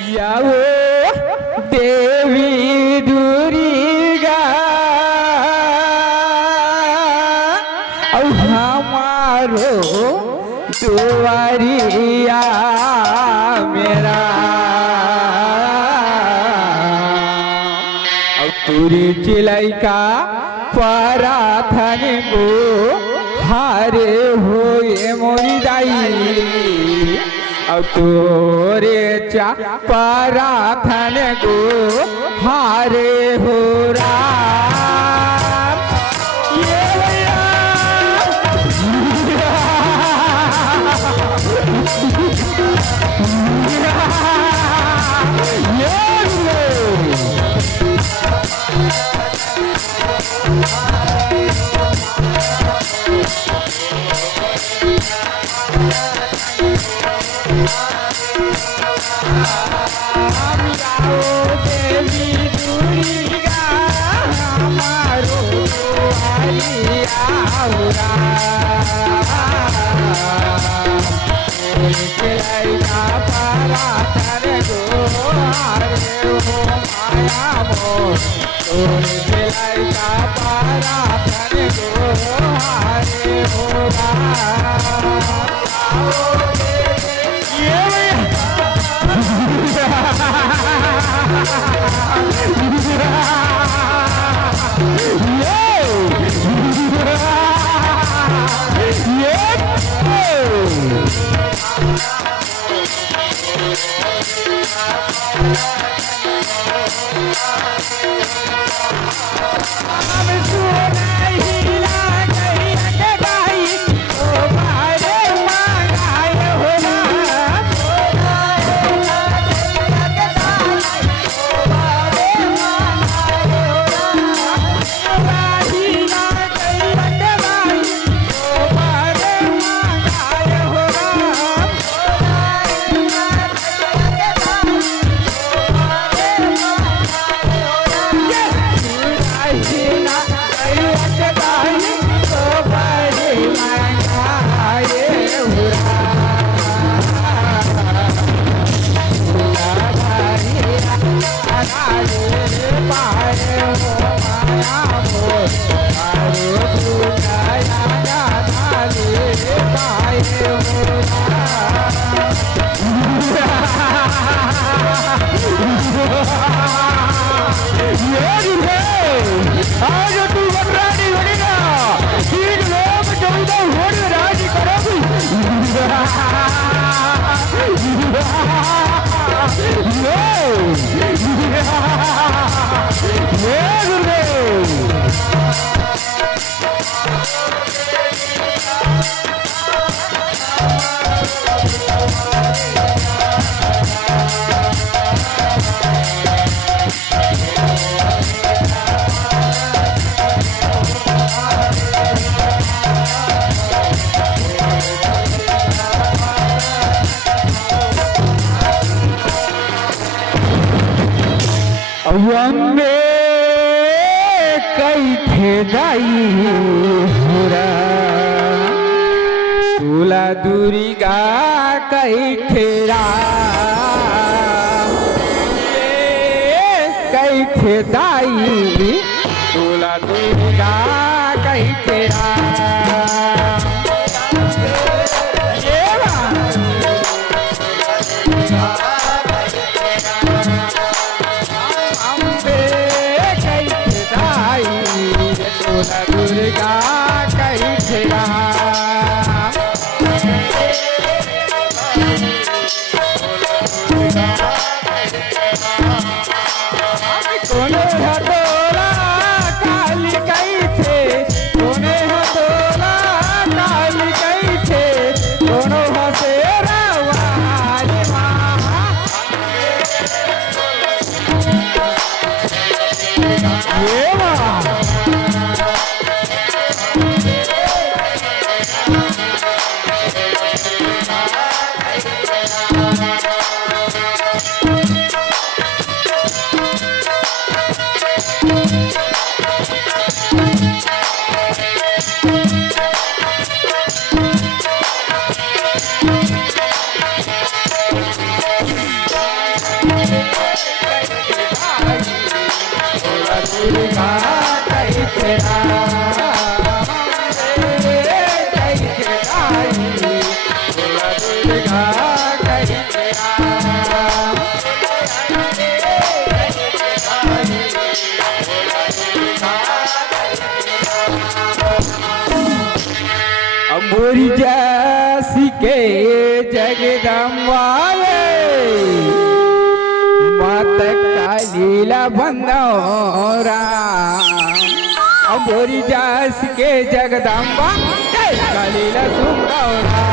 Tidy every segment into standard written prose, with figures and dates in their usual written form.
याओ देवी दुर्गा और हमारो दुआरिया मेरा और तुरी चिलाई का पराथन को हारे होए मोरी दाई और तोरे चा पराथन को हारे हो राम ये भैया देवी दुर्गा हमारो चिलैया पराथन गो हारे हो माया मोर चिलैया पराथन गो हारे हो अम्बे कैथे दाई हुरा तुला दुर्गा कैथे कैथे दाई तुला दुर्गा कैथे दुर्गा कैसे कोने हथोला काली कैसे कोने हथोला काली कैसे दोनों हसेरा वाली ये दुर्गा कैसे राम रे कैसे गाई बोला दुर्गा कैसे राम अम्बुरी जैसी के जगदम्बा मात कालीला बंदौरा अम्बुरी जैसी के जगदम्बा कालीला सुंदौरा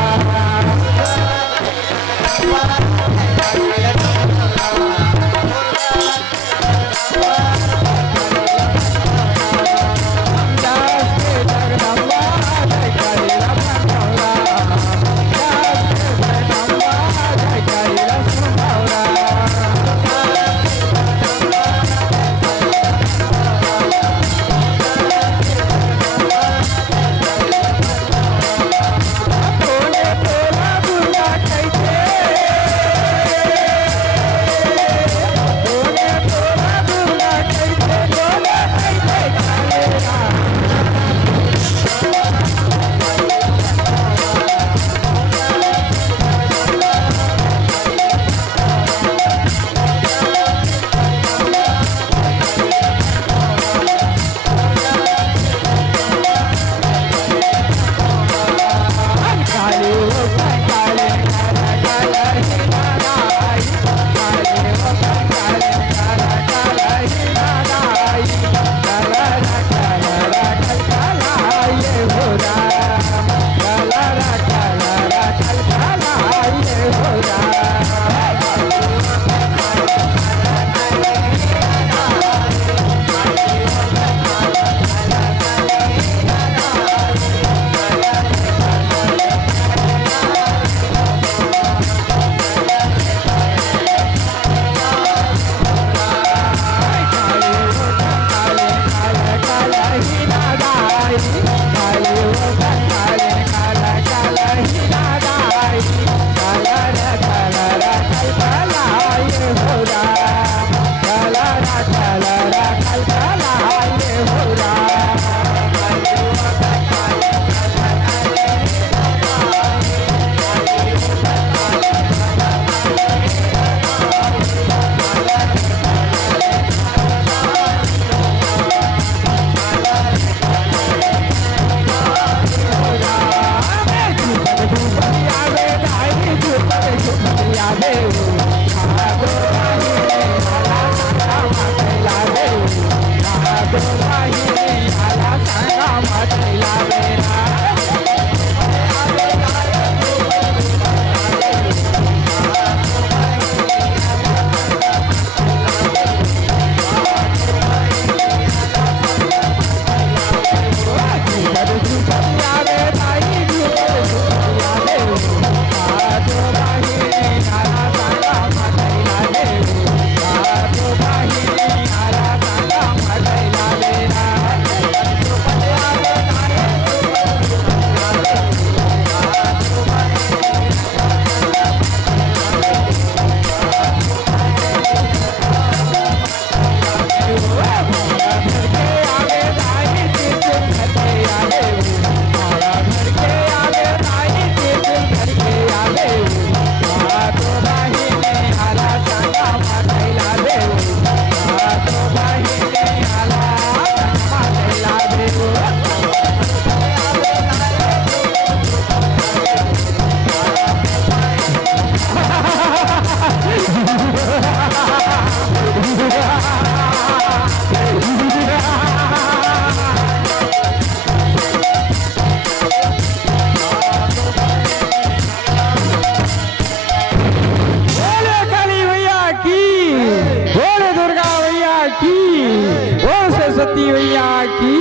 सरस्वती मैया की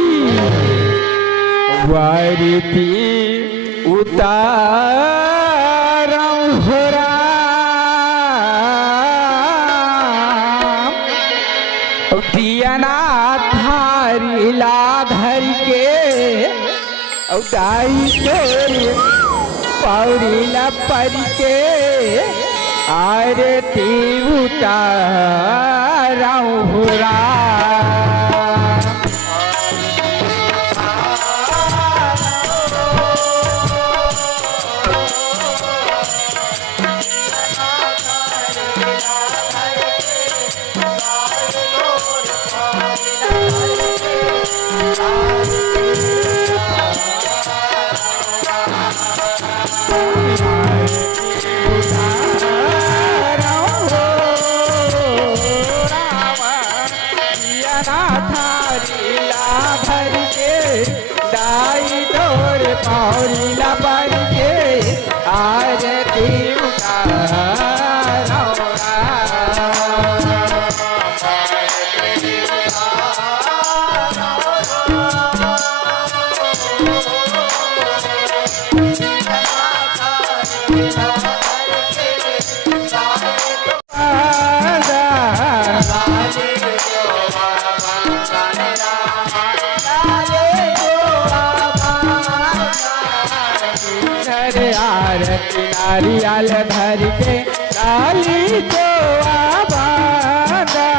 वारिती उतारम हो राम दियना थारी ला धर के उदाई तोरी पौड़ी ला पर के आरती उतारम हो राम पौरीला पर के आरती उतारो आरती नारियल भर के लाली तो आबादा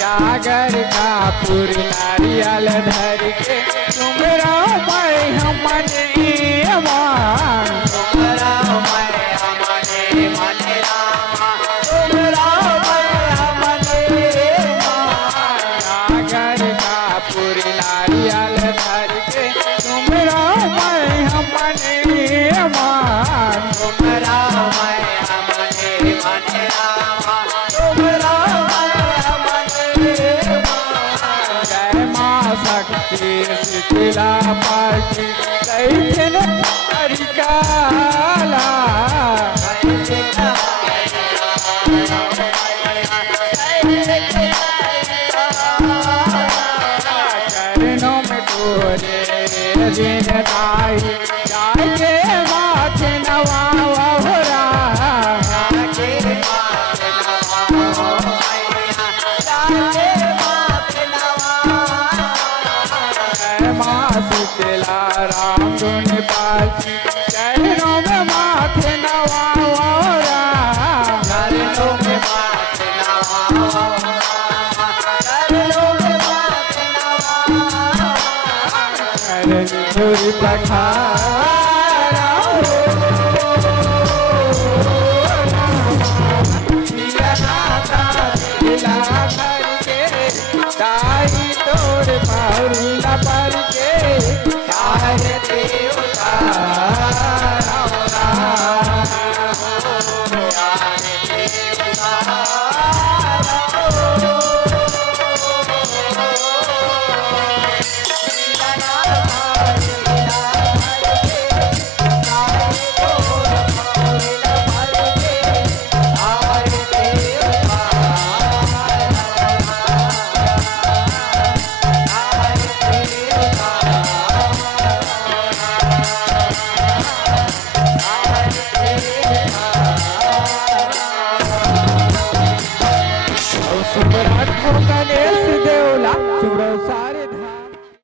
जागर का पूरी नारियल धर के तुमरा मैं हमने मान जागर का पूरी नारियल धर के तुमरा मैं हमने मान जय माँ शक्ति शीतला पार्टी दैथिन हरिकाला चरणों में तोरे दिन दाई जाके माथे नवावा भरा जय माँ शीतला राम धुन पाती चरणों में माथे नवावा धुरी पठा